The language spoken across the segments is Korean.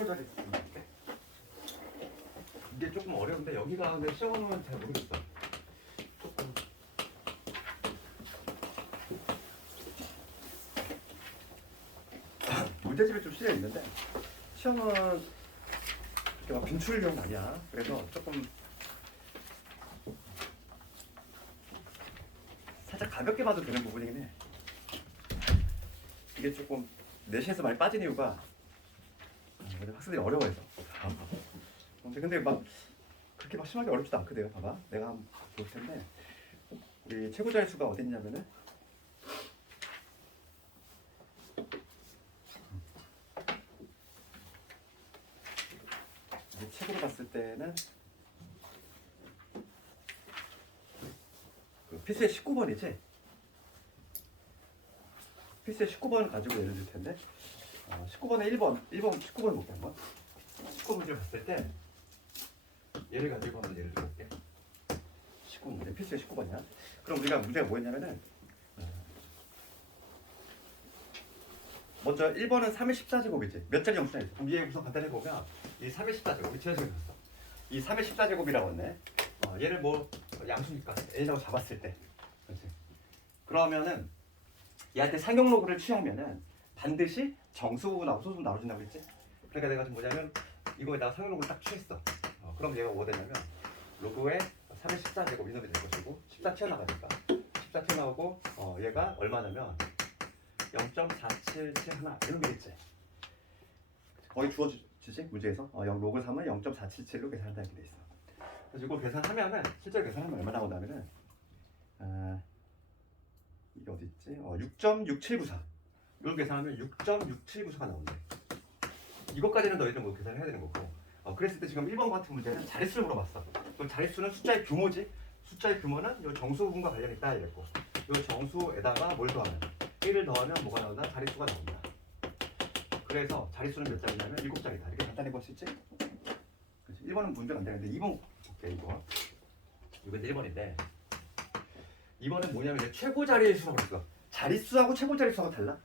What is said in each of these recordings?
최고 자리 이렇게. 이게 조금 어려운데 여기가 근데 시험은 잘 모르겠어. 조금 문제집에 좀 실려 있는데 시험은 이렇게 막 빈출용 아니야. 그래서 조금 살짝 가볍게 봐도 되는 부분이긴 해. 이게 조금 내신에서 많이 빠진 이유가 학생들이 어려워해서. 근데 막 그렇게 막 심하게 어렵지도 않거든요. 봐봐, 내가 한번 볼 텐데 우리 최고 자릿수가 어디 있냐면은 책으로 봤을 때는 그 필수의 19번이지. 필수의 19번을 가지고 예를 들 텐데 19번에 1번 19번 볼게 한번. 19문제를 봤을 때 얘를 가지고 한번 예를 들어볼게. 19문제 필수의 19번이야. 그럼 우리가 문제가 뭐였냐면은 먼저 1번은 3의 14제곱이지. 몇 자리 영수증이 있어? 그럼 얘 우선 간단히 보면 이 3의 14제곱, 우리 지난주에 봤어. 이 3의 14제곱이라고 했네. 얘를 뭐 양수니까 A라고 잡았을 때, 그렇지? 그러면은 얘한테 상용로그를 취하면은 반드시 정수부 나오고 소수부 나눠준다고 했지? 그러니까 내가 지금 뭐냐면 이거에다가 상용로그를 딱 취했어. 그럼 얘가 뭐가 되냐면 로그에 3의 14제곱 이놈이 될 것이고 14 튀어나가니까 14 튀어나오고 얘가 얼마냐면 0.477 이런 게 있지. 거의 주어지지 문제에서 로그 3은 0.477로 계산한다는 게 돼 있어. 그래서 이걸 계산하면은 실제로 계산하면 얼마 나오냐면은 이게 어디 있지? 6.6794. 이걸 계산하면 6.6794가 나온대. 이것까지는 너희들 뭐 계산해야 되는 거고. 그랬을 때 지금 1번 같은 문제는 자릿수를 물어봤어. 그럼 자릿수는 숫자의 규모지. 숫자의 규모는 요 정수 부분과 관련이 있다 이랬고, 요 정수에다가 뭘 더하면 1을 더하면 뭐가 나온다? 자릿수가 나온다. 그래서 자릿수는 몇 자리냐면 7자리다. 이렇게 간단히 볼 수 있지? 그렇지? 1번은 문제가 안 되는데 2번 볼게. 이거 이제 1번인데 2번은 뭐냐면 이제 최고 자리의 수라고 그랬어. 자릿수하고 최고 자릿수하고 달라.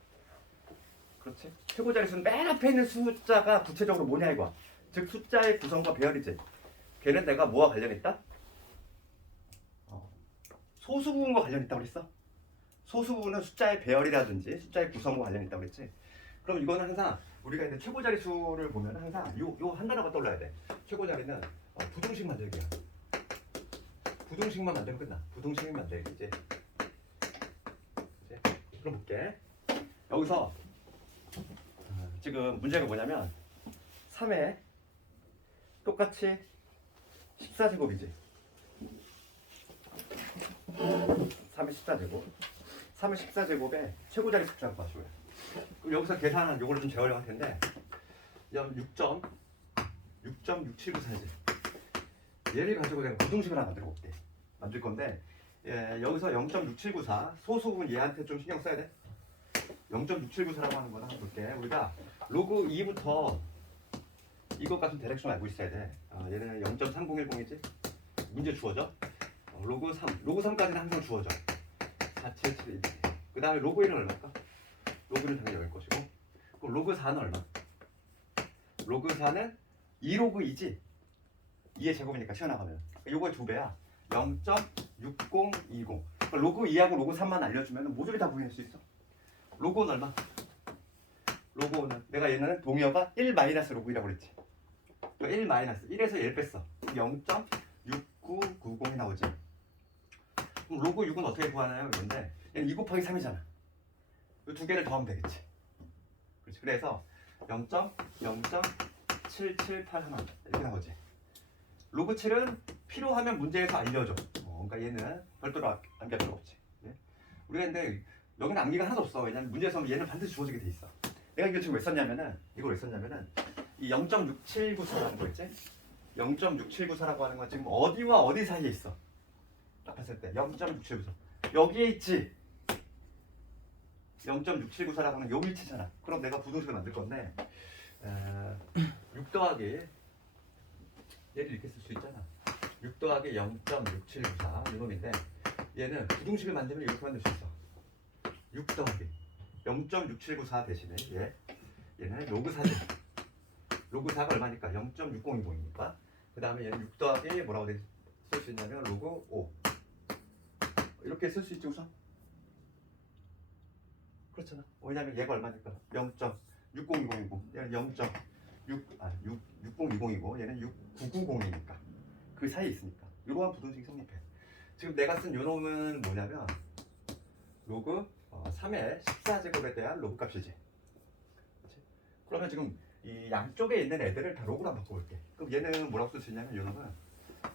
그렇지? 최고 자릿수는 맨 앞에 있는 숫자가 구체적으로 뭐냐 이거. 즉 숫자의 구성과 배열이지. 걔는 내가 뭐와 관련있다? 소수 부분과 관련있다고 그랬어. 소수 부분은 숫자의 배열이라든지 숫자의 구성과 관련있다고 그랬지. 그럼 이거는 항상 우리가 이제 최고 자릿수를 보면 항상 요 한 단어가 떠올라야 돼. 최고 자리는 부등식 만들기야. 부등식만 만들면 끝나. 부등식 만들기 이제. 그럼 볼게. 여기서 지금 문제가 뭐냐면 3에 똑같이 14제곱이지. 3의 14제곱. 3의 14제곱에 최고 자리 숫자를 봐줘요. 그럼 여기서 계산한 요거를 좀 재활용할 텐데 6.6794지. 얘를 가지고 내가 부등식을 하나 만들어 볼게. 만들 건데 여기서 0.6794 소수 부분 얘한테 좀 신경 써야 돼. 0.6794라고 하는 거는 한번 볼게. 우리가 로그 2부터 이것과 좀 대략 좀 알고 있어야 돼. 얘는 0.3010이지. 문제 주어져. 로그 3까지는 항상 주어져. 477. 그 다음에 로그 1은 얼마일까? 로그 1은 당연히 여길 것이고. 그럼 로그 4는 얼마? 로그 4는 2로그 2지. 2의 제곱이니까 튀어나가면. 요거의 2배야. 0.6020. 그러니까 로그 2하고 로그 3만 알려주면 모조리 다 구해낼 수 있어. 로그 1은 얼마? 로그 1은 내가 얘는 동의어가 1 마이너스 로그 2라고 그랬지. 1 마이너스 1에서 1 뺐어. 0.6990이 나오지. 그럼 로그 6은 어떻게 구하나요? 그런데 얘는 2 곱하기 3이잖아. 이 두 개를 더하면 되겠지. 그렇지. 그래서 0.0778 이렇게 나오지. 로그 7은 필요하면 문제에서 알려줘. 그러니까 얘는 별도로 암기할 필요 없지. 네? 우리가 근데 여기는 암기가 하나도 없어. 왜냐면 문제에서 얘는 반드시 주어지게 돼 있어. 내가 이거 지금 왜 썼냐면은 이 0.6794라는 거 있지? 0.6794라고 하는 건 지금 어디와 어디 사이에 있어? 딱 봤을 때 0.6794 여기에 있지. 0.6794라고 하는 요 위치잖아. 그럼 내가 부등식을 만들 건데 6 더하기 얘를 이렇게 쓸 수 있잖아. 6 더하기 0.6794 이놈인데 얘는 부등식을 만들면 이렇게 만들 수 있어. 6 더하기 0.6794 대신에 얘는 로그 4지. 로그 4가 얼마니까? 0.6020이니까. 그 다음에 얘는 6 더하기 뭐라고 쓸 수 있냐면 로그 5. 이렇게 쓸 수 있지 우선? 그렇잖아. 왜냐면 얘가 얼마니까? 0.60220이고 얘는 6020이고 얘는 6990이니까 그 사이에 있으니까 이러한 부등식이 성립해. 지금 내가 쓴 요 놈은 뭐냐면 로그 3의 14제곱에 대한 로그 값이지. 그치? 그러면 지금 이 양쪽에 있는 애들을 다 로그로 한번 바꿔볼게. 그럼 얘는 뭐라고 쓸 수 있냐면 요 놈은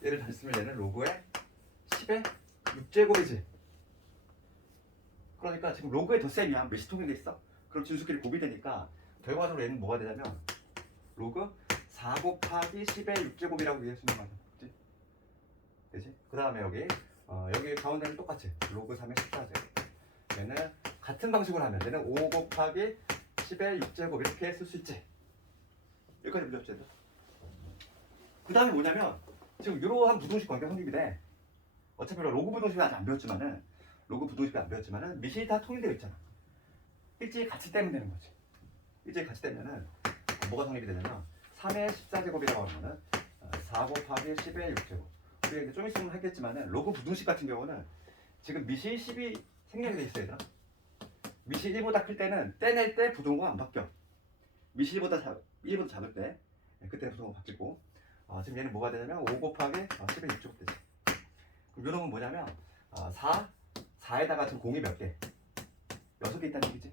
얘를 다시 쓰면 얘는 로그의 10의 6제곱이지. 그러니까 지금 로그의 덧셈이야. 몇이 통일돼 있어? 그럼 진수끼리 곱이 되니까 결과적으로 얘는 뭐가 되냐면 로그 4 곱하기 10의 6제곱이라고 이해할 수 있는 거야. 그치? 그치? 그 다음에 여기 가운데는 똑같이 로그 3의 14제곱. 얘는 같은 방식으로 하면 얘는 5 곱하기 10의 6제곱 이렇게 쓸 수 있지. 여기까지 문제 없지. 그 다음에 뭐냐면 지금 이러한 부등식 관계가 성립이 돼. 어차피 로그 부등식은 아직 안 배웠지만은 로그 부등식을 안 배웠지만은 밑이 다 통일되어 있잖아. 일제히 같이 떼면 되는 거지. 일제히 같이 떼면은 뭐가 성립이 되냐면 3의 14제곱이라고 하면은 4 곱하기 10의 6제곱. 우리가 이제 좀 있으면 하겠지만은 로그 부등식 같은 경우는 지금 밑이 10이 생략이 돼 있어야 되나? 밑이 1보다 클 때는 떼낼 때 부등호가 안 바뀌어. 밑이 1보다 작을 때 그때 부등호가 바뀌고 지금 얘는 뭐가 되냐면 5 곱하기 10의 6제곱 되지. 그럼 요 놈은 뭐냐면 4에다가 지금 공이 몇 개? 6개 있다는 얘기지.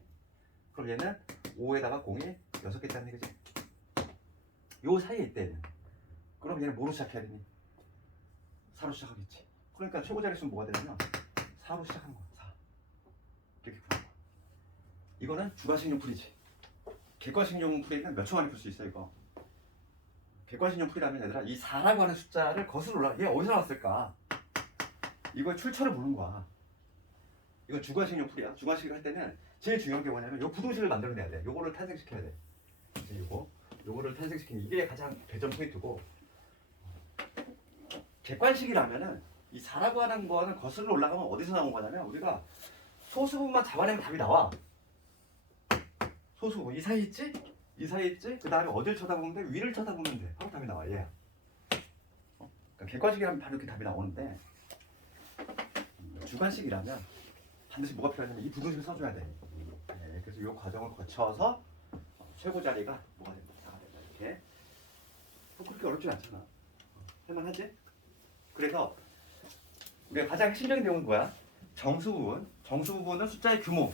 그럼 얘는 5에다가 공이 6개 있다는 얘기지. 요 사이에 있대 얘는. 그럼 얘는 뭐로 시작해야 되니? 4로 시작하겠지. 그러니까 최고 자릿수는 뭐가 되냐면 4로 시작하는 거야. 4. 이렇게 푸는 거야. 이거는 주관식용 풀이지. 객관식용 풀이는 몇 초 만에 풀 수 있어 이거. 객관식용 풀이라면 얘들아 이 4라고 하는 숫자를 거슬러 올라. 얘 어디서 나왔을까? 이걸 출처를 보는 거야. 이건 주관식용 풀이야. 주관식을 할 때는 제일 중요한 게 뭐냐면 요 부등식을 만들어내야 돼. 요거를 탄생시켜야 돼. 이제 요거를 탄생시키는 이게 가장 배점 포인트고, 객관식이라면은 이 4라고 하는 거는 거슬러 올라가면 어디서 나온 거냐면 우리가 소수분만 잡아내면 답이 나와. 소수분 이 사이 있지? 이 사이 있지? 그 다음에 어딜 쳐다보면 돼? 위를 쳐다보면 돼. 바로 답이 나와. 얘. 그러니까 객관식이라면 바로 이렇게 답이 나오는데 주관식이라면 반드시 뭐가 필요하냐면 이 부등식을 써줘야 돼. 네, 그래서 이 과정을 거쳐서 최고 자리가 뭐가 된다. 이렇게. 그렇게 어렵지 않잖아. 할만하지? 그래서 우리가 가장 핵심적인 내용은 뭐야? 정수 부분. 정수 부분은 숫자의 규모.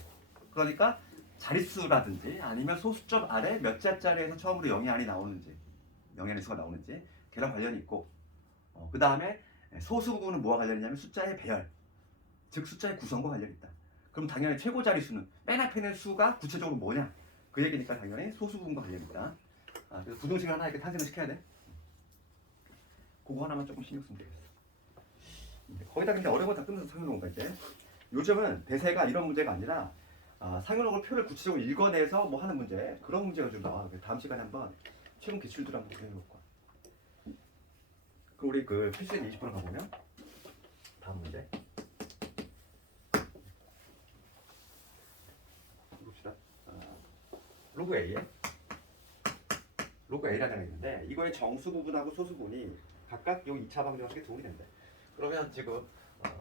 그러니까 자릿수라든지 아니면 소수점 아래 몇 자짜리에서 처음으로 0이 안이 나오는지, 0의 안의 수가 나오는지 걔랑 관련이 있고, 그 다음에 소수 부분은 뭐와 관련이 있냐면 숫자의 배열, 즉 숫자의 구성과 관련이 있다. 그럼 당연히 최고 자릿수는 맨 앞에 있는 수가 구체적으로 뭐냐? 그 얘기니까 당연히 소수 부분과 관련이 있다. 그래서 부등식 하나 이렇게 탄생을 시켜야 돼. 그거 하나만 조금 신경 쓰면 되겠어. 거의 다 근데 어려운 거 다 끝내서 상용론가 이제. 요즘은 대세가 이런 문제가 아니라 상용론을 표를 구체적으로 읽어내서 뭐 하는 문제, 그런 문제가 좀 나와. 다음 시간에 한번 최근 기출들 한번 공유해 볼 거야. 그 우리 그 필수의 20번 가보면 다음 문제. 봅시다. 로그 A에 로그 A라는 게 있는데 이거의 정수 부분하고 소수 부분이 각각 이 2차 방정식에 도움이 된대. 그러면 지금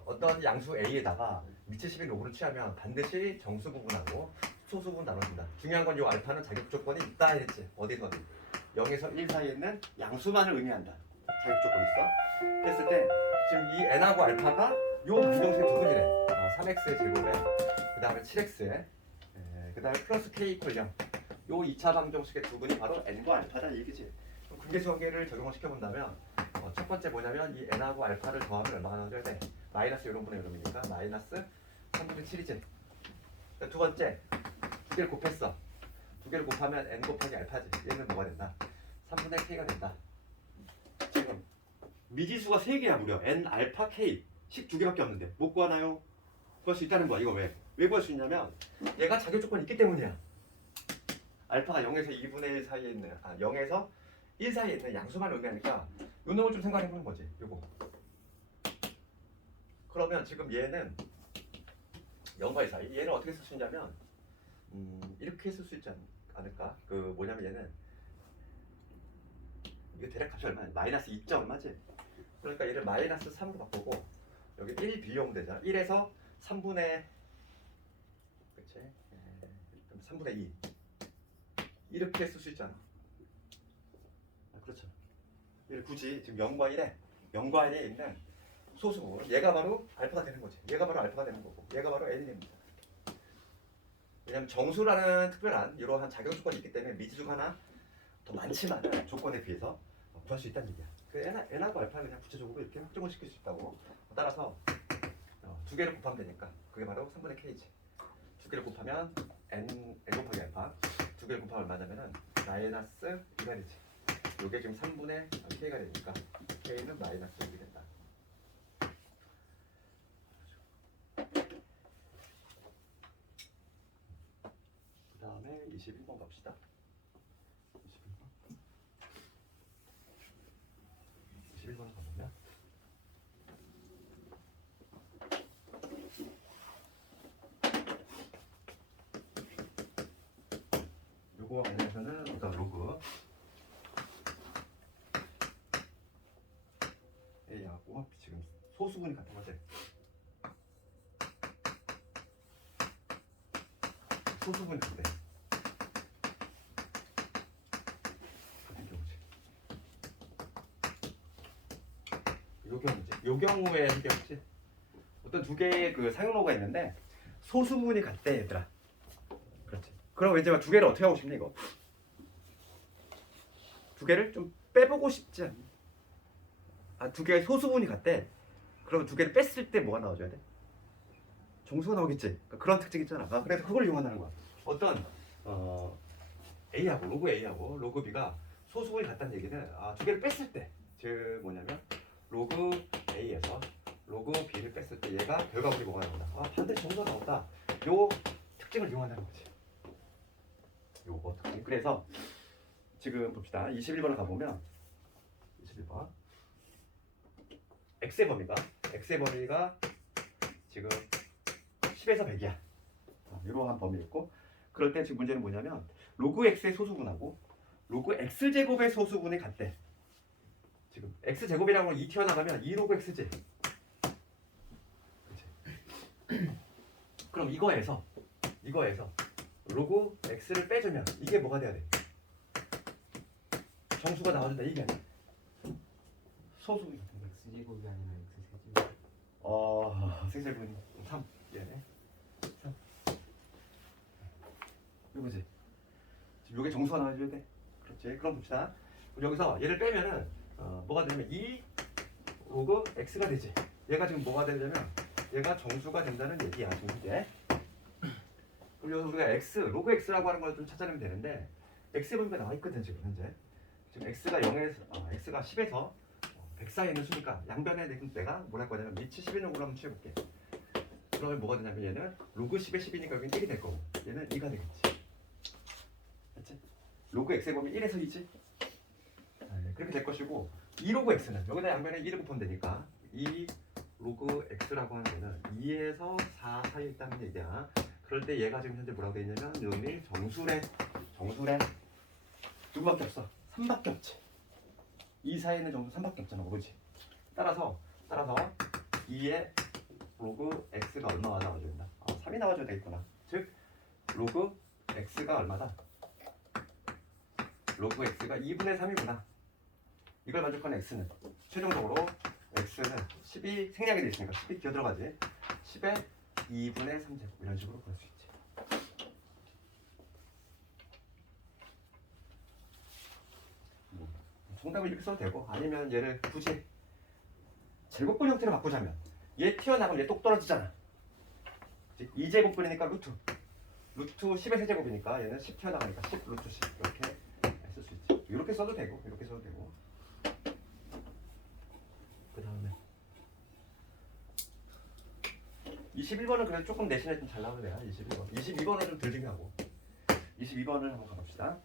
어떤 양수 A에다가 미치 10의 로그를 취하면 반드시 정수 부분하고 소수 부분 나눠준다. 중요한 건 이 알파는 자격 조건이 있다 했지. 어디서든 0에서 1 사이에 있는 양수만을 의미한다. 자격 조건이 있어. 했을 때 지금 이 n하고 알파가 이 방정식의 두 분이래. 3x의 제곱에 그 다음에 7x에 그 다음에 플러스 k 이퀄 0. 요 2차 방정식의 두 분이 바로 n과 알파다는 얘기지. 근계수 관계를 적용을 시켜본다면 첫 번째 뭐냐면 이 n하고 알파를 더하면 얼마가 나와줘야 돼? 마이너스 이런 분의 이름이니까 마이너스 3분의 7이지. 두 번째 두 개를 곱했어. 두 개를 곱하면 n 곱하기 알파지. 얘는 뭐가 된다? 3분의 k가 된다. 지금 미지수가 3개야 무려. n, 알파, k 식 2개밖에 없는데 못 구하나요? 구할 수 있다는 거야. 이거 왜? 왜 구할 수 있냐면 얘가 자격 조건이 있기 때문이야. 알파가 0에서 2분의 1 사이에 있는 0에서 1 사이에 있는 양수만 의미하니까 요 놈을 좀 생각해보는 거지. 요거. 그러면 지금 얘는 0과 1 사이. 얘는 어떻게 쓸 수 있냐면 이렇게 쓸 수 있지 않을까? 그 뭐냐면 얘는 이게 대략 값이 얼마야? 마이너스 2점 얼마지? 그러니까 얘를 마이너스 3으로 바꾸고 여기 1 비용 되잖아. 1에서 3분의 그치? 3분의 2 이렇게 쓸 수 있잖아. 그렇죠. 얘를 굳이 지금 0과 0과 1에 있는 소수분 얘가 바로 알파가 되는 거지. 얘가 바로 알파가 되는 거고 얘가 바로 n이 됩니다. 왜냐면 정수라는 특별한 이러한 작용 조건이 있기 때문에 미지수가 하나 더 많지만 조건에 비해서 구할 수 있다는 얘기야. 그 n하고 알파를 그냥 구체적으로 이렇게 확정을 시킬 수 있다고. 따라서 두 개를 곱하면 되니까 그게 바로 3분의 k지. 두 개를 곱하면 n 곱하기 알파. 두 개를 곱하면 얼마냐면은 마이너스 2가 되지. 요게 지금 3분의 k가 되니까 k는 마이너스 1이 된다. 그 다음에 21번 갑시다. 21번 가보면 요거 관련해서는 우선 로그 A하고 지금 소수분이 같은 거지. 소수분이 같대. 같은 경우지. 요 경우지. 요 경우에 해결지. 어떤 두 개의 그 사용로가 있는데 소수분이 같대 얘들아. 그렇지. 그럼 이제 두 개를 어떻게 하고 싶니 이거? 두 개를 좀 빼보고 싶지 않니? 두 개의 소수분이 같대. 그러면 두 개를 뺐을 때 뭐가 나와줘야 돼? 정수가 나오겠지. 그러니까 그런 특징 있잖아. 그래서 그걸 이용한다는 거야. 어떤 A하고 로그 A하고 로그 B가 소수분이 같다는 얘기는 두 개를 뺐을 때, 즉 뭐냐면 로그 A에서 로그 B를 뺐을 때 얘가 결과물이 뭐가 나온다. 반드시 정수가 나온다. 요 특징을 이용한다는 거지. 요거 특징. 그래서 지금 봅시다. 21번을 가보면 21번 x의 범위가 지금 10에서 100이야. 이러한 범위 있고, 그럴 때 지금 문제는 뭐냐면 로그 x의 소수분하고 로그 x제곱의 소수분이 같대. 지금 x제곱이라고 하면 2 튀어나가면 2 로그 x지. 그치? 그럼 이거에서 로그 x를 빼주면 이게 뭐가 돼야 돼? 정수가 나와준다 이게 아니야. 소수분이 같은 거야. x제곱이 아니라 x세제곱. 세제곱이 3. 얘네 3. 요거지. 지금 요게 정수가 나와줘야 돼. 그렇지. 그럼 봅시다. 여기서 얘를 빼면은 뭐가 되냐면 2 로그 x가 되지. 얘가 지금 뭐가 되냐면 얘가 정수가 된다는 얘기야. 지금 이제. 그리고 우리가 로그 x라고 하는 걸 좀 찾아내면 되는데 x의 범위가 나와 있거든 지금 현재. 지금 x가 0에서 x가 10에서 100 사이에 있는 수니까 양변에 내가 뭐랄 거냐면 밑이 10의 놈으로 한번 취해볼게. 그러면 뭐가 되냐면 얘는 로그 10에 10이니까 여기는 1이 될 거고 얘는 2가 되겠지. 맞지? 로그 x의 범위 1에서 2지? 그렇게 될 것이고 2 로그 x는 여기다 양변에 2를 곱하면 되니까 2 로그 x라고 하는 거는 2에서 4 사이에 있다는 얘기야. 그럴 때 얘가 지금 현재 뭐라고 되어 있냐면 놈이 정수래. 누구밖에 없어? 3밖에 없지. 이 사이에는 정수 3밖에 없잖아. 그렇지? 따라서 2의 로그 x가 얼마가 나와줘야 된다? 3이 나와줘야 되겠구나. 즉 로그 x가 얼마다? 로그 x가 2분의 3이구나. 이걸 만족하는 x는 최종적으로 x는 10이 생략이 되어 있으니까 10이 기어들어가지. 10에 2분의 3제곱 이런 식으로 구할 수 있지. 정답을 이렇게 써도 되고, 아니면 얘를 굳이 제곱분 형태로 바꾸자면 얘 튀어나가면 얘 똑 떨어지잖아. 2제곱분이니까 루트 10의 세제곱이니까 얘는 10 튀어나가니까 10 루트 10 이렇게 쓸 수 있지. 이렇게 써도 되고 이렇게 써도 되고. 그 다음에 21번은 그래도 조금 내신에 좀 잘 나오네요. 22번은 좀 덜 중요하고 22번을 한번 가봅시다.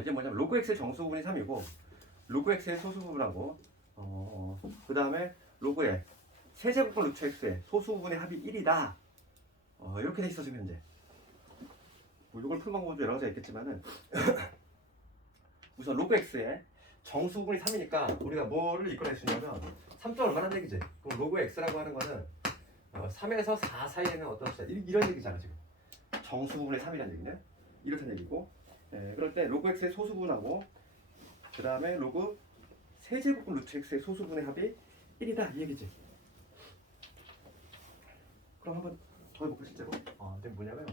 이제 뭐냐면 로그 x의 정수 부분이 3이고 로그 x의 소수 부분하고 그 다음에 로그의 세제곱분 루트 x의 소수 부분의 합이 1이다. 이렇게 돼 있어 지금 현재. 뭐 이걸 푸는 방법도 여러 가지가 있겠지만은 우선 로그 x의 정수분이 3이니까 우리가 뭐를 이끌어낼 수 있냐면 3점 얼마란 얘기지? 그럼 로그 x라고 하는 거는 3에서 4 사이에는 어떤 숫자? 이런 얘기잖아 지금. 정수분의 3이라는 얘기네. 이렇다는 얘기고. 그럴 때 로그 x의 소수분하고 그 다음에 로그 세제곱분 루트 x의 소수분의 합이 1이다 이 얘기지. 그럼 한번 더 해볼까 실제로? 근데 뭐냐면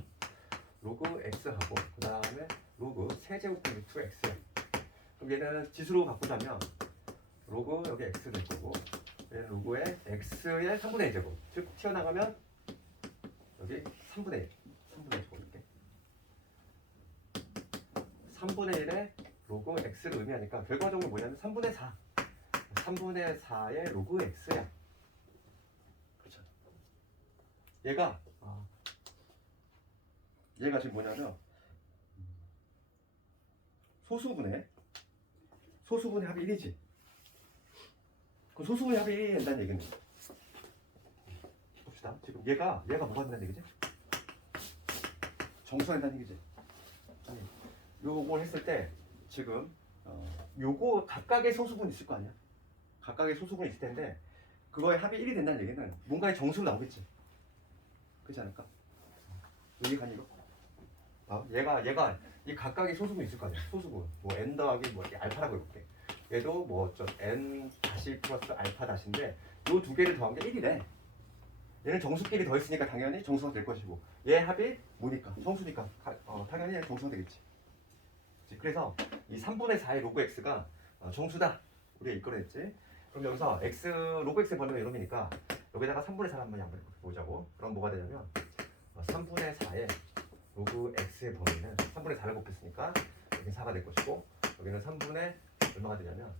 로그 x하고 그 다음에 로그 세제곱분 루트 x. 그럼 얘는 지수로 바꾸자면 로그 여기 x 될 거고 얘는 로그의 x의 3분의 1제곱. 즉 튀어나가면 여기 3분의 1. 3분의 1 제곱 이렇게. 3분의 1의 로그 x를 의미하니까 결과적으로 뭐냐면 3분의 4. 3분의 4의 로그 x야. 그렇죠. 얘가 지금 뭐냐면 소수분의 합이 1이지. 그럼 소수분의 합이 1이 된다는 얘기는 봅시다. 지금 얘가 뭐가 된다는 얘기지? 정수가 된다는 얘기지. 아니, 요걸 했을 때 지금 요거 각각의 소수분이 있을 거 아니야? 각각의 소수분이 있을 텐데 그거의 합이 1이 된다는 얘기는 뭔가의 정수로 나오겠지. 그렇지 않을까? 이해가니 이거? 얘가 이 각각의 소수분이 있을 거 아니야? 소수분 뭐 n 더하기 뭐 알파라고 해볼게. 얘도 뭐 n 다시 플러스 알파 다시인데 요 두 개를 더한 게 1이래. 얘는 정수끼리 더 있으니까 당연히 정수가 될 것이고 얘 합이 뭐니까? 정수니까 당연히 정수가 되겠지. 그래서 이 3분의 4의 로그 x가 정수다. 우리가 이끌어냈지. 그럼 여기서 x 로그 x의 범위가 이놈이니까 여기다가 3분의 4를 한번 양보해 보자고. 그럼 뭐가 되냐면 3분의 4의 로그 x의 범위는 3분의 4를 곱했으니까 여기 4가 될 것이고 여기는 3분의 얼마가 되냐면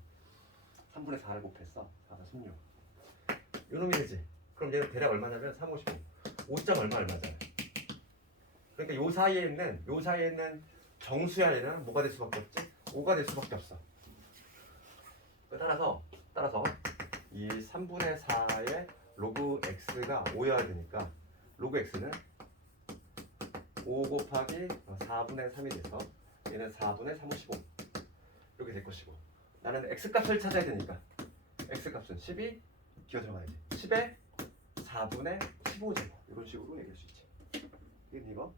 3분의 4를 곱했어. 4가 16. 요놈이 되지. 그럼 얘는 대략 얼마냐면 3, 5, 5점 얼마잖아요. 그러니까 요 사이에 있는 정수야 얘는 뭐가 될 수밖에 없지? 5가 될 수밖에 없어. 따라서 이 3분의 4의 로그 x가 5여야 되니까 로그 x는 5 곱하기 4분의 3이 돼서 얘는 4분의 3, 5, 15 이렇게 될 것이고 나는 x값을 찾아야 되니까 x값은 10이 기어 들어가야지. 10에 4분의 15제곱 이런 식으로 얘기할 수 있지. 이거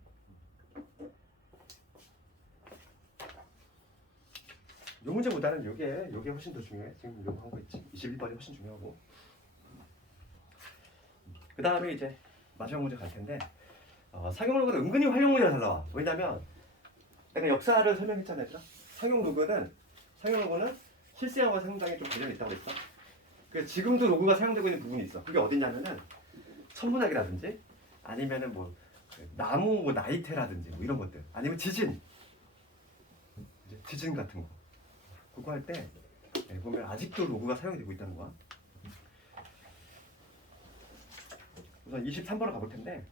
요 문제보다는 요게 훨씬 더 중요해. 지금 요거 한 거 있지. 21번이 훨씬 중요하고. 그 다음에 이제 마지막 문제 갈 텐데 상용 로그는 은근히 활용 문제가 잘 나와. 왜냐면 내가 역사를 설명했잖아 얘들아. 상용 로그는 실생활과 상당히 좀 관련이 있다고 했어. 그래서 지금도 로그가 사용되고 있는 부분이 있어. 그게 어디냐면은 천문학이라든지 아니면은 뭐 나무 뭐 나이테라든지 뭐 이런 것들 아니면 지진 같은 거 그거 할 때 보면 아직도 로그가 사용되고 있다는 거야. 우선 23번을 가볼 텐데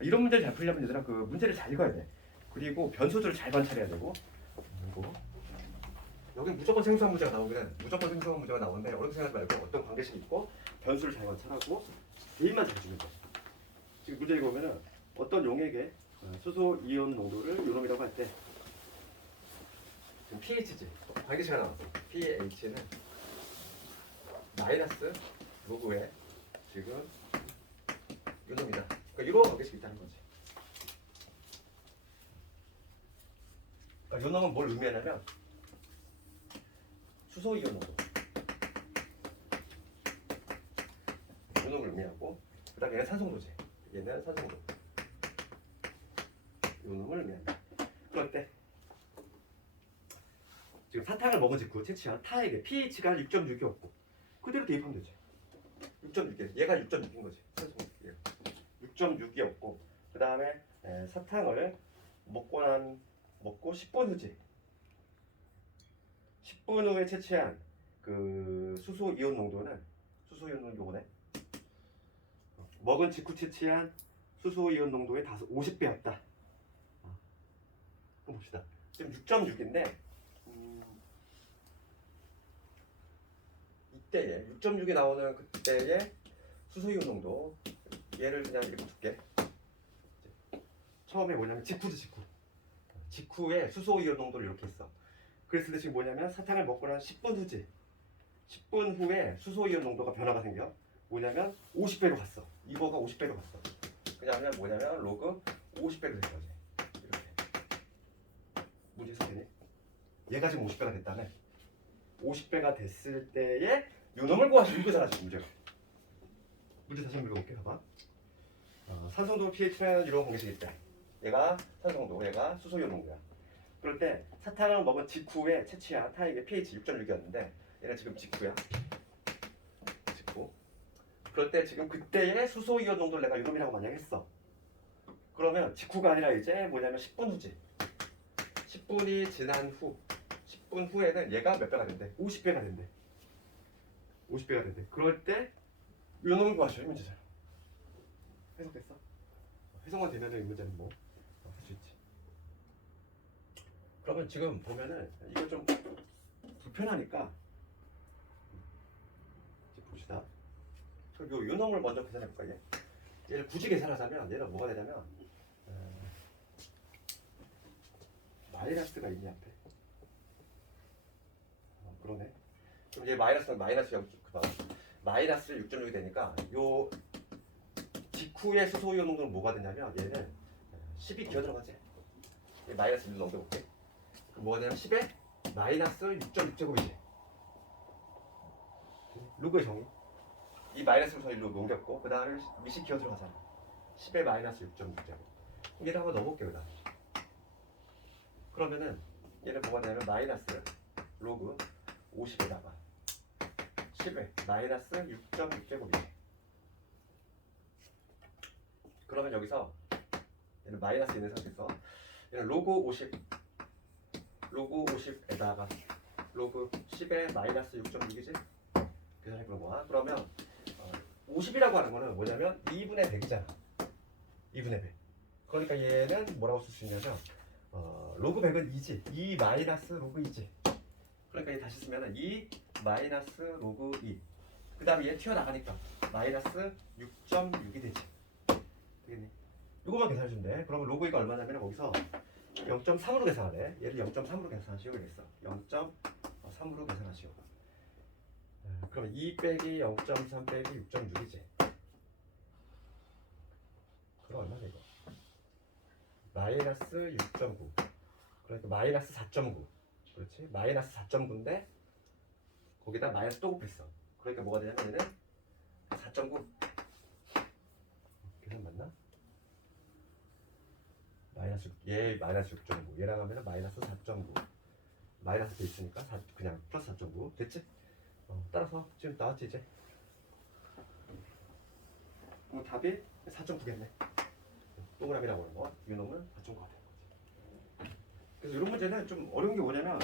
이런 문제를 잘 풀려면 얘들아 그 문제를 잘 읽어야 돼. 그리고 변수들을 잘 관찰해야 되고 그리고 여긴 무조건 생소한 문제가 나오는데 어렵게 생각하지 말고 어떤 관계식이 있고 변수를 잘 관찰하고 개인만 잘 주면 돼. 지금 문제 읽어보면은 어떤 용액의 수소 이온 농도를 요놈이라고 할 때 지금 pH지 관계식이 나왔어. pH는 마이너스 로그에 지금 요놈이다. 그러니까 이런 관계식이 있다는 거지. 그러니까 요놈은 뭘 의미하냐면 수소 이온 농도 요놈을 의미하고 그다음에 얘는 산성도지. 얘는 산성도 요놈을 의미한다. 그럴 때 지금 사탕을 먹은 직후 채취한 타에게 pH가 6.6이었고 그대로 대입하면 되지. 6.6이 얘가 6.6인 거지. 6.6이었고 그 다음에 사탕을 먹고 10분 후지. 10분 후에 채취한 그 수소 이온 농도는 요거네. 먹은 직후 채취한 수소 이온 농도의 50배였다. 그럼 봅시다. 지금 6.6인데 이때에 6.6이 나오는 그때의 수소 이온 농도 얘를 그냥 이렇게 줄게. 처음에 뭐냐면 직후에 수소 이온 농도를 이렇게 했어. 그랬을 때 지금 뭐냐면 사탕을 먹고 난 10분 후지. 10분 후에 수소이온 농도가 변화가 생겨. 뭐냐면 50배로 갔어. 이거가 50배로 갔어. 그냥 뭐냐면 로그 50배로 된 거지. 이렇게. 문제 해석되니? 얘가 지금 50배가 됐다네. 50배가 됐을 때에 요놈을 구하시고 이거잖아 지금 문제가. 문제 다시 한번 읽어볼게. 봐봐. 산성도 pH는 이런 공식이 있다. 얘가 산성도, 얘가 수소이온 농도야. 그럴 때 사탕을 먹은 직후에 채취한 타입의 pH 6.6이었는데 얘는 지금 직후야. 직후. 그럴 때 지금 그때의 수소이온 농도를 내가 요놈이라고 만약 했어. 그러면 직후가 아니라 이제 뭐냐면 10분 후지. 10분이 지난 후 10분 후에는 얘가 몇 배가 된대? 50배가 된대. 50배가 된대. 그럴 때 요놈을 구하셔야 문제잖아. 해석됐어? 해석만 되면은 이 문제는 뭐 할 수 있지. 그러면 지금 보면은 이거 좀 불편하니까 이제 봅시다. 그럼 요 놈을 먼저 계산해 볼까 얘. 얘를 굳이 계산하자면 얘는 뭐가 되냐면 마이너스가 있니 앞에? 그러네. 그럼 이제 마이너스는 마이너스 0, 마이너스 6.6이 되니까 요 직후의 수소이온 농도는 뭐가 되냐면 얘는 10이 기어 들어가지. 마이너스 1로 넘겨볼게. 그럼 뭐가 되냐면 10에 마이너스 6.6제곱이지. 로그의 정의. 이 마이너스를 저 1로 넘겼고 그 다음에 밑이 기어 들어가잖아. 10에 마이너스 6.6제곱. 얘를 한번 넣어볼게요. 그 다음에. 그러면은 얘는 뭐가 되냐면 마이너스 로그 50에다가 10에 마이너스 6.6제곱이지. 그러면 여기서 얘는 마이너스 있는 상태에서 얘는 로그 50에다가 로그 10에 마이너스 6.6이지? 계산해보는 거야. 그러면 50이라고 하는 거는 뭐냐면 2분의 100이잖아. 2분의 100. 그러니까 얘는 뭐라고 쓸 수 있냐면 로그 100은 2지. 2 마이너스 로그 2지. 그러니까 얘 다시 쓰면은 2 마이너스 로그 2. 그 다음에 얘 튀어나가니까 마이너스 6.6이 되지. 되겠니? 이거만 계산해주면 돼. 그러면 로그 2가 얼마냐면 거기서 0.3으로 계산하래. 얘를 0.3으로 계산하시오. 그랬어. 0.3으로 계산하시오. 그러면 2 빼기 0.3 빼기 6.6이지. 그럼 얼마냐 이거? 마이너스 6.9. 그러니까 마이너스 4.9. 그렇지? 마이너스 4.9인데 거기다 마이너스 또 곱했어. 그러니까 뭐가 되냐면 얘는 4.9. 계산 맞나? 마이너스 6, 얘 마이너스 6.9. 얘랑 하면 마이너스 4.9. 마이너스 돼 있으니까 그냥 플러스 4.9 됐지? 따라서 지금 나왔지 이제. 그럼 답이 4.9겠네. 동그라미라고 하는 거. 이 놈은 4.9가 되는 거지. 그래서 이런 문제는 좀 어려운 게 뭐냐면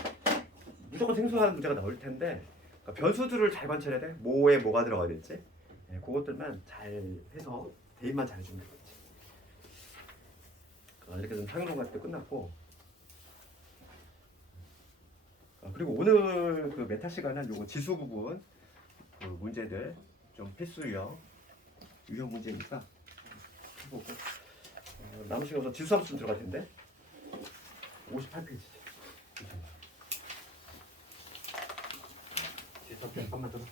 무조건 생소한 문제가 나올 텐데 그러니까 변수들을 잘 관찰해야 돼. 뭐에 뭐가 들어가야 될지. 그것들만 잘 해서 대입만 잘해주면 되겠지. 이렇게 좀 상용론 같은 때 끝났고. 그리고 오늘 그 메타 시간은 요거 지수 부분 그 문제들 좀 필수 유형 문제니까 해보고 남은 시간에서 지수 함수 좀 들어갈 텐데 58페이지지. 지수 함수 잠깐만 더 할게.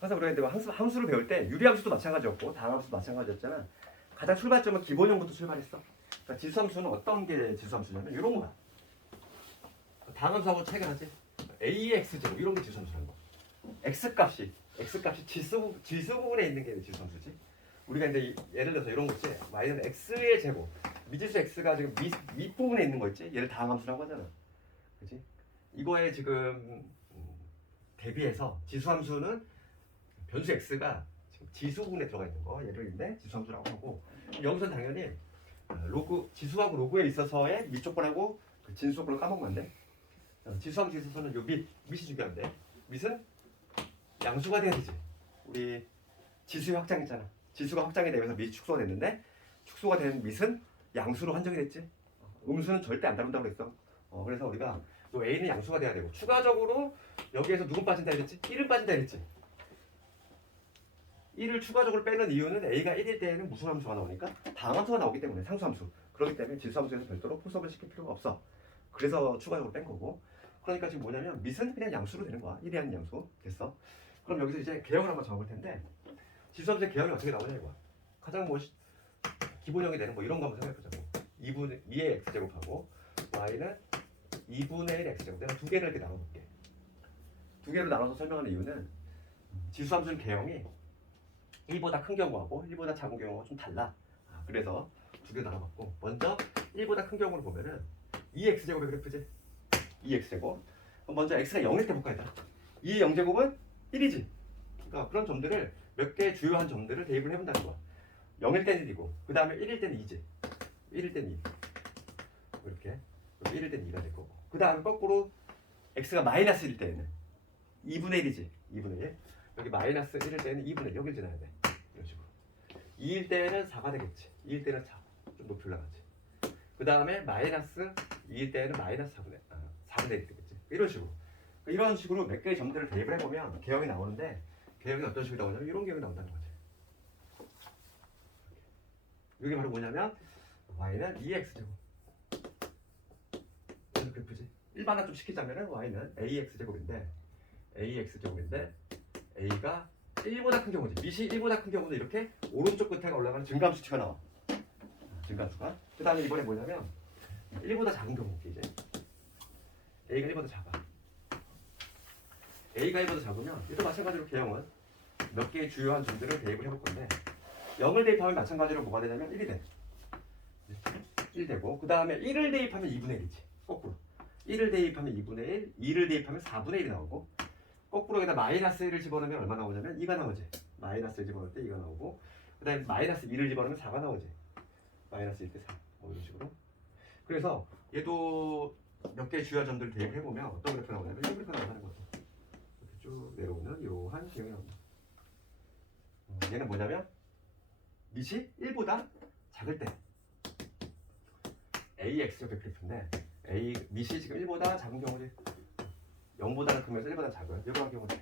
항상 우리가 근데 함수를 배울 때 유리함수도 마찬가지였고 다항함수도 마찬가지였잖아. 가장 출발점은 기본형부터 출발했어. 그러니까 지수함수는 어떤 게 지수함수냐면 이런 거야. 다항함수하고 차이가 나지. AX제곱 이런 게 지수함수라는 거. X값이 지수 부분에 있는 게 지수함수지. 우리가 이제 예를 들어서 이런 거 있지. y는 x의 제곱. 미지수 x가 지금 밑부분에 있는 거 있지. 얘를 다항함수라고 하잖아. 그렇지? 이거에 지금 대비해서 지수함수는 변수 x가 지금 지수 부분에 들어가 있는 거 얘를 인데 지수함수라고 하고 여기서는 당연히 로그 지수하고 로그에 있어서의 밑조건하고 그 진수조건을 까먹으면 안 돼. 지수함수에 있어서는 요 밑이 중요한데 밑은 양수가 돼야 되지. 우리 지수의 확장했잖아. 지수가 확장이 되면서 밑이 축소가 됐는데 축소가 된 밑은 양수로 한정이 됐지. 음수는 절대 안 다룬다고 그랬어. 그래서 우리가 또 a는 양수가 돼야 되고 추가적으로 여기에서 누군 빠진다 했지? 1은 빠진다 했지. 1을 추가적으로 빼는 이유는 a가 1일 때에는 무슨 함수가 나오니까 다음 함수가 나오기 때문에 상수함수. 그렇기 때문에 지수함수에서 별도로 포섭을 시킬 필요가 없어. 그래서 추가적으로 뺀 거고. 그러니까 지금 뭐냐면 밑은 그냥 양수로 되는 거야. 1이 하는 양수. 됐어. 그럼 여기서 이제 개형을 한번 적어볼 텐데 지수함수의 개형이 어떻게 나오냐 이거야. 가장 뭐 기본형이 되는 뭐 이런 거 한번 생각해보자고. 2의 x제곱하고 y는 2분의 1 x제곱. 내가 두 개를 이렇게 나눠볼게. 두 개로 나눠서 설명하는 이유는 지수함수는 개형이 1보다 큰 경우하고 1보다 작은 경우가 좀 달라. 그래서 두 개 나눠봤고 먼저 1보다 큰 경우를 보면은 2x제곱의 그래프지. 2x제곱. 먼저 x가 0일 때 볼까 얘들아. 2의 0제곱은 1이지. 그러니까 그런 점들을 몇 개의 주요한 점들을 대입을 해본다는 거야. 0일 때는 1이고 그 다음에 1일 때는 2지. 1일 때는 2 이렇게 1일 때는 2가 될 거고 그 다음에 거꾸로 x가 마이너스일 때는 2분의 1이지. 2분의 1 여기 마이너스 1일 때는 2분의 1 여길 지나야 돼. 이런 식으로 2일 때는 4가 되겠지. 2일 때는 4 좀 높이 올라가지. 그 다음에 마이너스 2일 때는 마이너스 4분의 1이 되겠지. 이런 식으로 이런 식으로 몇 개의 점들을 대입을 해보면 개형이 나오는데 개형이 어떤 식으로 나오냐면 이런 개형이 나온다는 거지. 이게 바로 뭐냐면 y는 2x제곱 그래서 그래프지. 일반화 좀 시키자면 y는 ax제곱인데 a가 1보다 큰 경우지. 밑이 1보다 큰 경우는 이렇게 오른쪽 끝에가 올라가는 증가함수치가 나와. 증가함수가. 그 다음에 이번에 뭐냐면 1보다 작은 경우 볼게 이제. a가 1보다 작아. a가 1보다 작으면 이도 마찬가지로 개형은 몇 개의 주요한 점들을 대입을 해볼 건데 0을 대입하면 마찬가지로 뭐가 되냐면 1이 돼. 1 되고 그 다음에 1을 대입하면 2분의 1이지. 거꾸로 1을 대입하면 2분의 1, 2를 대입하면 4분의 1이 나오고 거꾸로 여기다 마이너스 1을 집어넣으면 얼마 나오냐면 2가 나오지. 마이너스 1 집어넣을 때 2가 나오고 그 다음에 마이너스 2를 집어넣으면 4가 나오지. 마이너스 1대 4 뭐 이런 식으로. 그래서 얘도 몇 개의 주요 점들을 대입해보면 어떤 그래프가 나오냐면 이런 그래프가 나온다는 거죠. 이렇게 쭉 내려오는 이러한 기형이 나옵니다. 얘는 뭐냐면 밑이 1보다 작을 때 AX의 그래프인데 밑이 지금 1보다 작은 경우지. 0보다는 크면서 1보다 작은 이러한 경우지.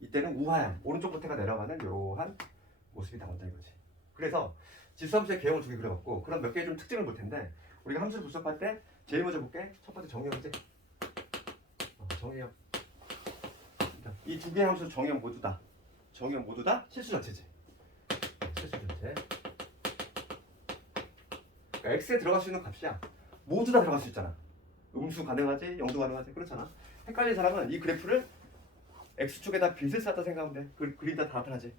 이때는 우하향 오른쪽 끝에가 내려가는 이러한 모습이 나온다 이거지. 그래서 지수함수의 개형을 두 개 그려봤고 그럼 몇 개의 좀 특징을 볼 텐데 우리가 함수를 분석할 때 제일 먼저 볼게. 첫 번째 정의형이지. 정의형. 이 두 개의 함수 정의형 모두 다 실수 전체지. 실수 전체. 그러니까 x에 들어갈 수 있는 값이야. 모두 다 들어갈 수 있잖아. 음수 가능하지, 영수 가능하지, 그렇잖아. 헷갈린 사람은 이 그래프를 x축에다 빛을 쐈다 생각하면 돼. 그림자 다 나타나지.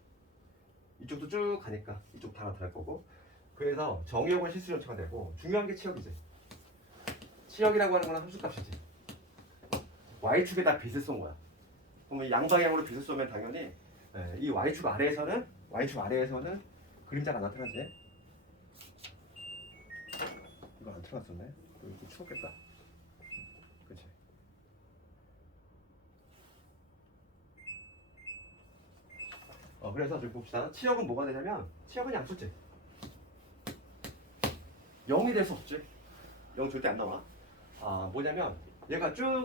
이쪽도 쭉 가니까 이쪽 다 나타날 거고. 그래서 정의형은 실수 전체가 되고 중요한 게 치역이지. 치역이라고 하는 건 함수값이지. y축에다 빛을 쏜 거야. 그러면 양방향으로 빛을 쏘면 당연히 이 y축 아래에서는 그림자가 나타나지. 이거 안 틀어놨었네. 이거 추웠겠다. 그치? 그래서 좀 봅시다. 치역은 뭐가 되냐면 치역은 양수지. 0이 될 수 없지. 0 절대 안 나와. 뭐냐면 얘가 쭉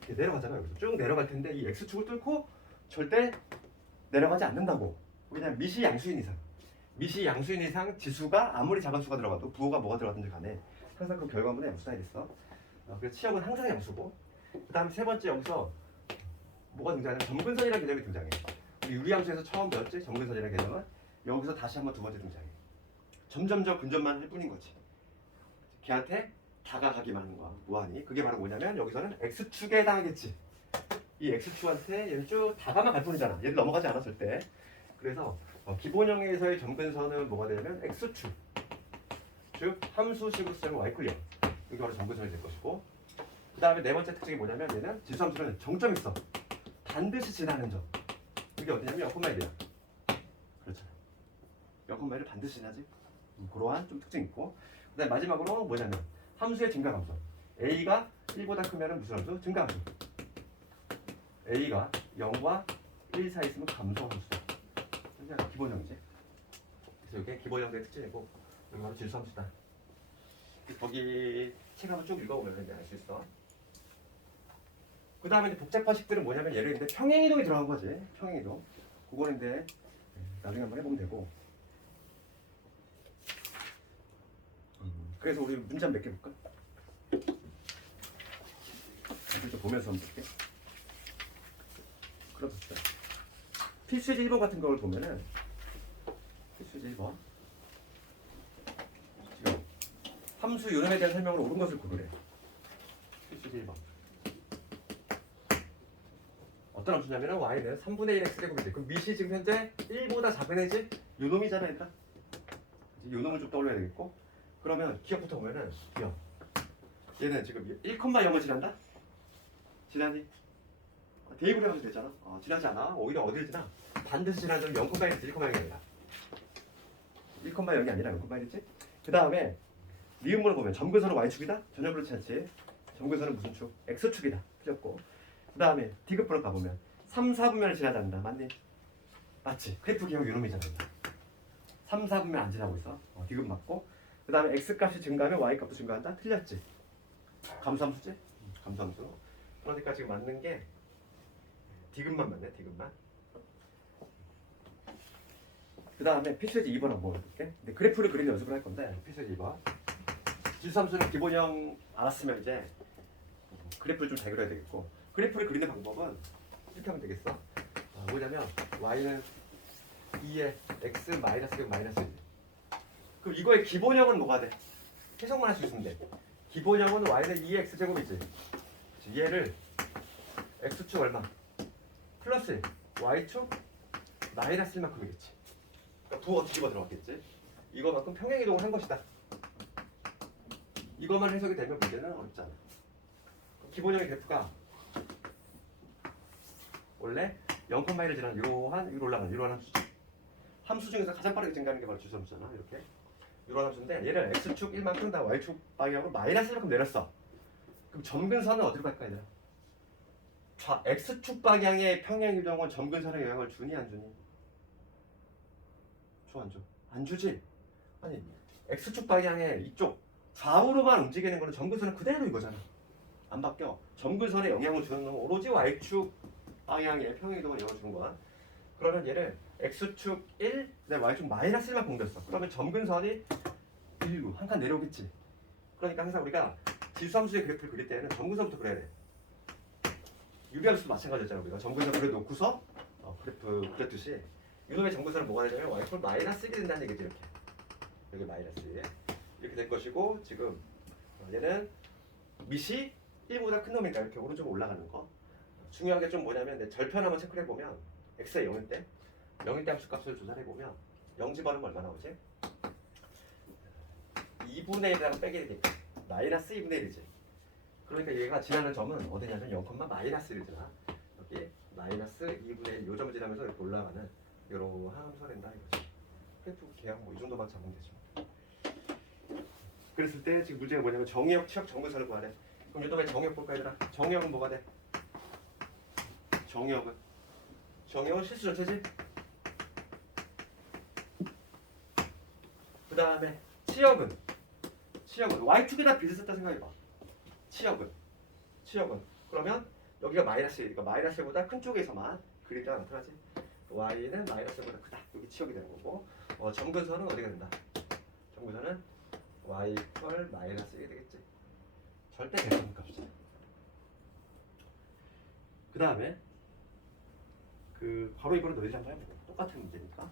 이렇게 내려가잖아요. 여기서 쭉 내려갈 텐데 이 x축을 뚫고 절대 내려가지 않는다고. 왜냐면 밑이 양수인 이상 지수가 아무리 작은 수가 들어가도 부호가 뭐가 들어가든지 간에 항상 그 결과물에 양수가 있어. 그래서 치역은 항상 양수고 그 다음에 세 번째 여기서 뭐가 등장하냐면 점근선이라는 개념이 등장해. 우리 유리함수에서 처음 배웠지? 점근선이라는 개념은 여기서 다시 한번 두 번째 등장해. 점점 더 근접만 할 뿐인 거지. 걔한테 다가가기만 하는 거야. 무한히. 그게 바로 뭐냐면 여기서는 x축에 해당하겠지. 이 x축한테 얘는 쭉 다가만 갈 뿐이잖아. 얘를 넘어가지 않았을 때. 그래서 기본형에서의 점근선은 뭐가 되냐면 x축, 즉 함수식으로 쓰는 y클리어. 이게 바로 점근선이 될 것이고 그 다음에 네 번째 특징이 뭐냐면 얘는 지수함수는 정점이 있어. 반드시 지나는 점. 이게 어디냐면 0,1이야. 그렇죠. 0,1을 반드시 지나지. 그러한 좀 특징이 있고 그 다음에 마지막으로 뭐냐면 함수의 증가함수. a가 1보다 크면 무슨 함수? 증가함수. a가 0과 1 사이 있으면 감소함수다. 기본형이지. 그래서 이게 기본형의 특징이고 여기 바로 질수함수다. 거기 책 한번 쭉 읽어보면 이제 알 수 있어. 그 다음에 복잡한 식들은 뭐냐면 예를 들면 평행이동이 들어간 거지. 평행이동. 그거는 근데 나중에 한번 해보면 되고. 그래서 우리 문제 몇 개 볼까? 이걸 좀 보면서 한번 볼게. 그렇습니다. 필수제 1번 같은 걸 보면은 필수제 1번 지금 함수 요놈에 대한 설명을 옳은 것을 고르래. 필수제 1번 어떤 함수냐면은 y는 3분의 1 x제곱이지. 그럼 밑이 지금 현재 1보다 작은 애지? 요놈이잖아 얘들아. 이제 요놈을 좀 떠올려야 되겠고. 그러면 기억부터 보면은 기억 얘는 지금 1,0을 지난다? 지나니? 대입을 해봐도 되잖아. 지나지 않아. 오히려 어딜 지나? 반드시 지나면 0,1이지 1,0이 아니라 1,0이 아니라 0,1이지. 그 다음에 미음문을 보면 점근선은 y축이다? 전혀 그렇지 않지. 점근선은 무슨 축? x축이다. 틀렸고. 그 다음에 디귿분을 가보면 3, 4분면을 지나지 않는다. 맞니? 맞지? 그래프 기억 요놈이잖아. 3, 4분면 안 지나고 있어. 디귿 맞고. 그 다음에 x값이 증가하면 y값도 증가한다? 틀렸지? 감수함수지? 감수함수. 그러니까 지금 맞는 게 디귿만 맞네. 디귿만. 그 다음에 필수제 2번 한번 볼게. 근데 그래프를 그리는 연습을 할 건데 필수제 2번. 지수함수는 기본형 알았으면 이제 그래프를 좀 잘 그려야 되겠고, 그래프를 그리는 방법은 이렇게 하면 되겠어. 뭐냐면 y는 2에 x 마이너스 6 마이너스 1. 그럼 이거의 기본형은 뭐가 돼? 해석만 할 수 있으면 돼. 기본형은 y는 2의 x제곱이지. 얘를 x축 얼마? 플러스 1, y축 마이너스 1만큼이겠지. 그러니까 부호가 뒤집어 들어갔겠지. 이거만큼 평행이동을 한 것이다. 이것만 해석이 되면 문제는 어렵잖아. 기본형의 그래프가 원래 0,1을 지나는 이러한 위로 올라가는 이러한 함수죠. 함수 중에서 가장 빠르게 증가하는 게 바로 지수함수잖아. 이렇게 이러한 함수인데 얘를 x축 1만큼 다 y축 방향으로 마이너스 1만큼 내렸어. 그럼 점근선은 어디로 갈까 얘들아? x축 방향의 평행이동은 점근선에 영향을 주니 안 주니? 줘 안 줘? 안 주지? 아니 x축 방향의 이쪽 좌우로만 움직이는 거는 점근선은 그대로 이거잖아. 안 바뀌어. 점근선에 영향을 주는 건 오로지 y축 방향의 평행이동을 영향을 주는 거야. 그러면 얘를 x축 1, y축 마이너스 1만 공겼어. 그러면 점근선이 1, 9 한 칸 내려오겠지. 그러니까 항상 우리가 지수함수의 그래프를 그릴 때는 점근선부터 그려야 돼. 유리함수도 마찬가지였잖아. 우리가 점근선 그려놓고서 그래프 그렸듯이 이놈의 점근선은 뭐가 되냐면 y축 마이너스 1이 된다는 얘기지. 이렇게 여기 마이너스 1 이렇게 될 것이고, 지금 얘는 밑이 1보다 큰 놈이니까 이렇게 오른쪽으로 올라가는 거. 중요한 게 좀 뭐냐면 내 절편 한번 체크를 해보면 x가 0일 때 함수값을 조사를 해보면 0 집어넣으면 얼마 나오지? 2분의 1이랑 빼기 되니까 마이너스 2분의 1이지. 그러니까 얘가 지나는 점은 어디냐면 0, 마이너스 1을 지나. 여기 마이너스 2분의 1 요 점을 지나면서 이렇게 올라가는 이러한 함수가 된다 이거지. 그래프 계약 뭐 이 정도만 잡으면 되죠. 그랬을 때 지금 문제가 뭐냐면 정의역, 치역, 점근선을 구하래. 그럼 이놈의 정의역 볼까 얘들아? 정의역은 뭐가 돼? 정의역은 실수 전체지? 그 다음에 치역은 y축에다 빗을 썼다 생각해봐. 치역은 그러면 여기가 마이너스 1이니까 마이너스 1보다 큰 쪽에서만 그리기가 나타나지. y는 마이너스 1보다 크다. 여기 치역이 되는 거고, 점근선은 어디가 된다? 점근선은 y 이퀄 마이너스 1이 되겠지. 절대 대소분 값이지. 그 다음에 바로 이거는 너희들 한번 해보고 똑같은 문제니까.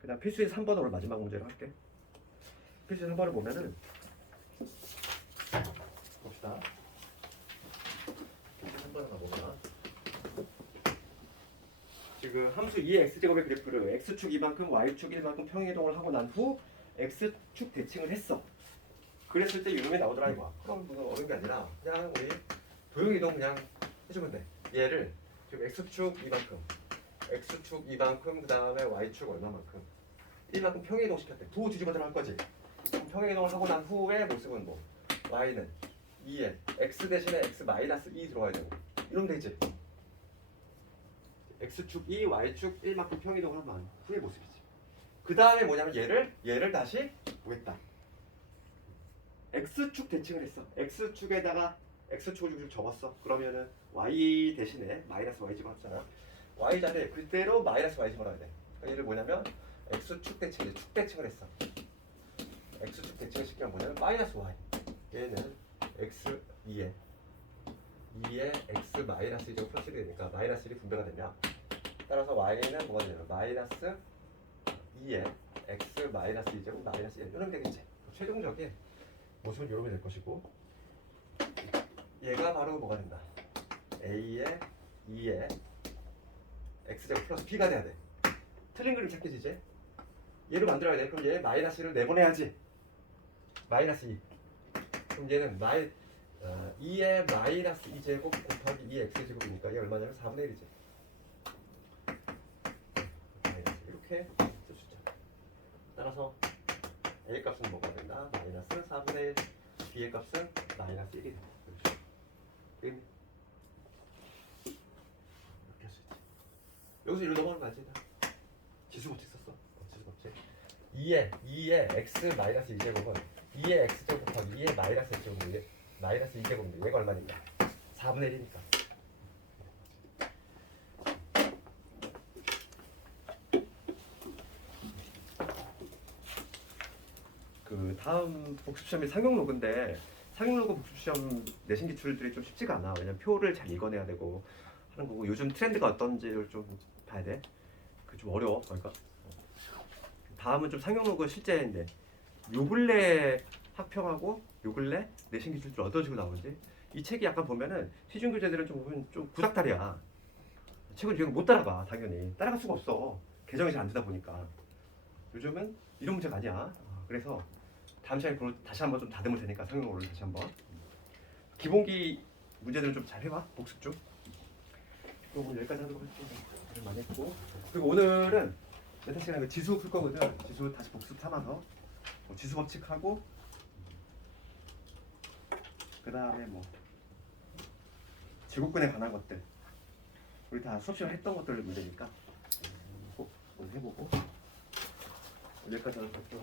그 다음 필수의 3번을 오늘 마지막 문제로 할게. 필수의 3번을 보면은 봅시다. 필수의 3번을 가보면 지금 함수 2의 x제곱의 그래프를 x축 2만큼 y축 1만큼 평행이동을 하고 난 후 x축 대칭을 했어. 그랬을 때 이놈이 나오더라 이거야. 그럼 무슨 어려운 게 아니라 그냥 우리 도형이동 그냥 해주면 돼. 얘를 지금 x축 2만큼 그 다음에 y축 얼마만큼 1만큼 평행이동 시켰대. 부호 뒤집어 들어갈 거지. 그럼 평행이동을 하고 난 후에 모습은 뭐 y는 2에 x 대신에 x 마이너스 2 들어가야 되고 이러면 되지. x축 2, y축 1만큼 평행이동을 한 후의 모습이지. 그 다음에 뭐냐면 얘를 다시 보겠다. x축 대칭을 했어. x축에다가 x축을 적었어. 그러면은 y 대신에 마이너스 y 집어넣잖아. y 자리에 그대로 마이너스 y 집어넣어야 돼. 그러니까 얘를 뭐냐면 x축 대칭, 축 대칭을 했어. x축 대칭을 시키면 뭐냐면 마이너스 y. 얘는 x 2에 x 마이너스 1제곱 플러스 1이 되니까 마이너스 1이 분배가 되면 따라서 y는 뭐가 되냐면 마이너스 2에 x 마이너스 2제곱 마이너스 1 이러면 되겠지. 최종적인 모습은 이러면 될 것이고 얘가 바로 뭐가 된다. a에 2에 x제곱 플러스 b가 돼야 돼. 틀린 그림 찾겠지 이제. 얘를 만들어야 돼. 그럼 얘 마이너스 1을 내보내야지. 마이너스 2. 그럼 얘는 2의 마이너스 2제곱 곱하기 2의 x제곱이니까 얘 얼마냐면 4분의 1이지. 마이너스 이렇게 쓸 수 있죠. 따라서 a 값은 뭐가 된다? 마이너스 4분의 1. b의 값은 마이너스 1이 된다. 그렇죠. 이렇게 할 수 있지. 여기서 이로 넘어가는 거 알지? 지수 법칙 썼어. 지수 법칙. 2의 x 마이너스 2제곱은 2의 x제곱 곱하기 2의 마이너스 1제곱인데 마이너스 2제곱인데 얘가 얼마니까? 4분의 1이니까. 그 다음 복습시험이 상용로그인데 상용로그 복습시험 내신 기출들이 좀 쉽지가 않아. 왜냐면 표를 잘 읽어내야 되고 하는 거고 요즘 트렌드가 어떤지를 좀 봐야 돼. 그 좀 어려워. 그러니까 다음은 좀 상용로그 실제인데 요 근래 학평하고 요 근래 내신 기출들 어떤 식으로 나오는지 이 책이 약간 보면은 시중 교재들은 좀 보면 좀 구닥다리야. 책을 지금 못 따라가. 당연히 따라갈 수가 없어. 개정이 잘 안 되다 보니까 요즘은 이런 문제가 아니야. 그래서 다음 시간에 그걸 다시 한번 좀 다듬을 테니까 상용어를 다시 한번 기본기 문제들은 좀 잘 해봐. 복습 좀. 그리고 오늘 여기까지 하도록 할게요. 많이 했고 그리고 오늘은 메타 시간에 지수 풀 거거든. 지수 다시 복습 삼아서 지수 법칙하고 그 다음에 뭐 제곱근에 관한 것들 우리 다 수업 시간에 했던 것들 문제니까 꼭 오늘 해보고 여기까지 하도록 할게요.